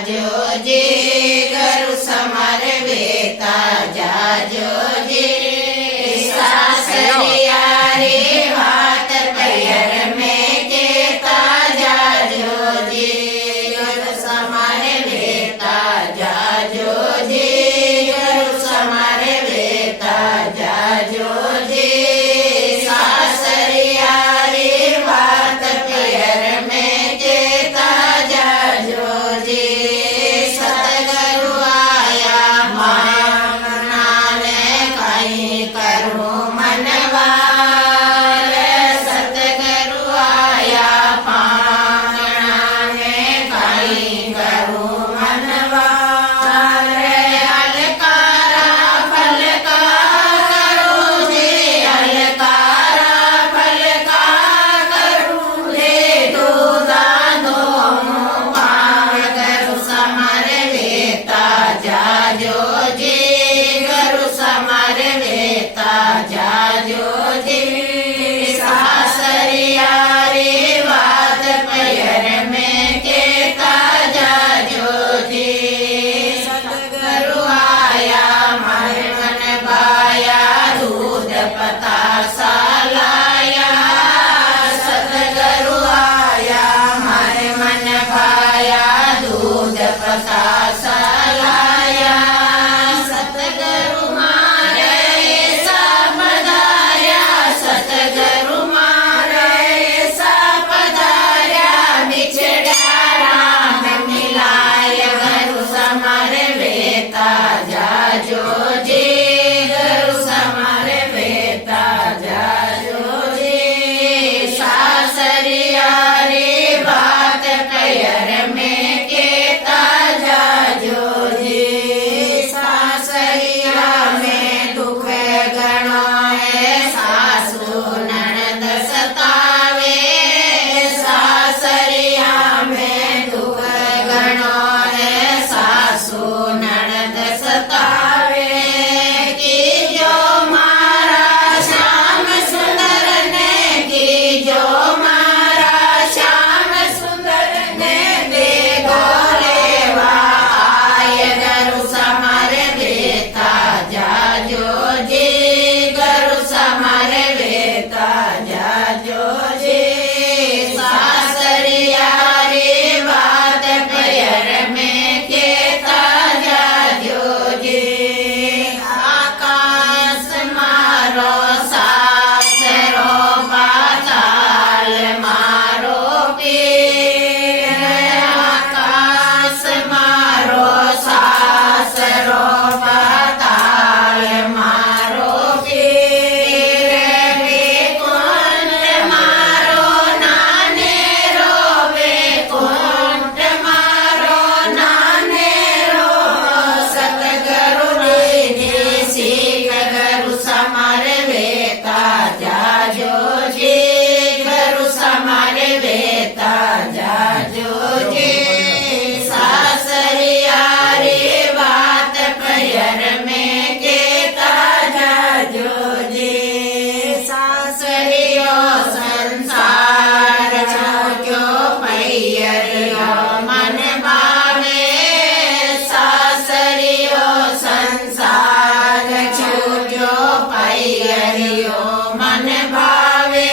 જોજે ગરુ સમર વેતા જાજોજે સાસરિયા રે વાત પૈયર મેં કેતા જાજોજે ગરુ સમર વેતા જાજોજે ગરુ સમર વેતા જાજોજે સાસરિયા રે વાત પૈયર મેં કેતા જાજોજે સતગુરુ આયા માનનાને કઈ કરું મનવાર સતગુરુ આયા પાંગણાને કઈ કરું મનવાર અલકારા ફલકા કરું જે અલકારા ફલકા કરું લે દોદાદો પાણ ગરુ સમર વેતા જાજોજે ગરુ સમર વેતા જાજોજે સાસરિયા રે વાત પૈયર મેં કેતા જાજોજે સતગુરુ આયા મારે મન બાયા દૂધ પતાસા લાયા સતગુરુ આયા મારે મન બાયા દૂધ પતાસા લાયા સતગુરુ મારે એસા પધાર્યા સતગુરુ મારે એસા પધાર્યા બિછડ્યા રામ મિલાય ગરુ સમર વેતા જાજોજે ગરુ સમર વેતા જાજોજે સાસરિયા રે વાત પૈયર મેં કેતા જાજોજે સાસરિયા મેં દુઃખ ગણો હે સાસુ નણંદ સતાવે સાસરિયા મેં દુઃખ ગણો હે સાસુ નણંદ સતાવે કીજો મારા શ્યામ સુંદર ને કીજો મારા શ્યામ સુંદર ને બેગો લેવા આય ગરુ સમર વેતા જાજોજે ગરુ સમર વેતા જાજોજે સાસરિયા રે વાત પૈયર મેં કેતા જાજોજે આકાશ મારો સાસરો પાતાલ મારો પીર આકાશ મારો સાસરો પાતાલ મારો પીર વૈકુંઠ મારો નાનેરો વૈકુંઠ મારો નાનેરો સતગુરુ દીદી શીખ ગરુ સમર વેતા જાજોજે ગરુ સમર વેતા જાજોજે સાસરિયા રે વાત પૈયર મેં કેતા જાજોજે સાસરિયો સંસાર છોડ્યો પૈયરિયો મન ભાવે સાસરિયો સંસાર છોડ્યો પૈયરિયો મન ભાવે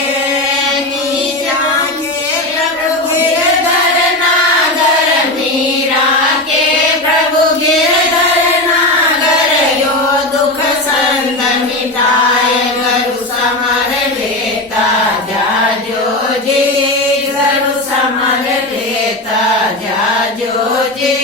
મીરા કે પ્રભુ ગિરધર નાગર મીરા કે પ્રભુ ગિરધર નાગર યો દુઃખ સંગ મિટાય ગરુ સમર વેતા જાજોજે ગરુ સમર વેતા જાજોજે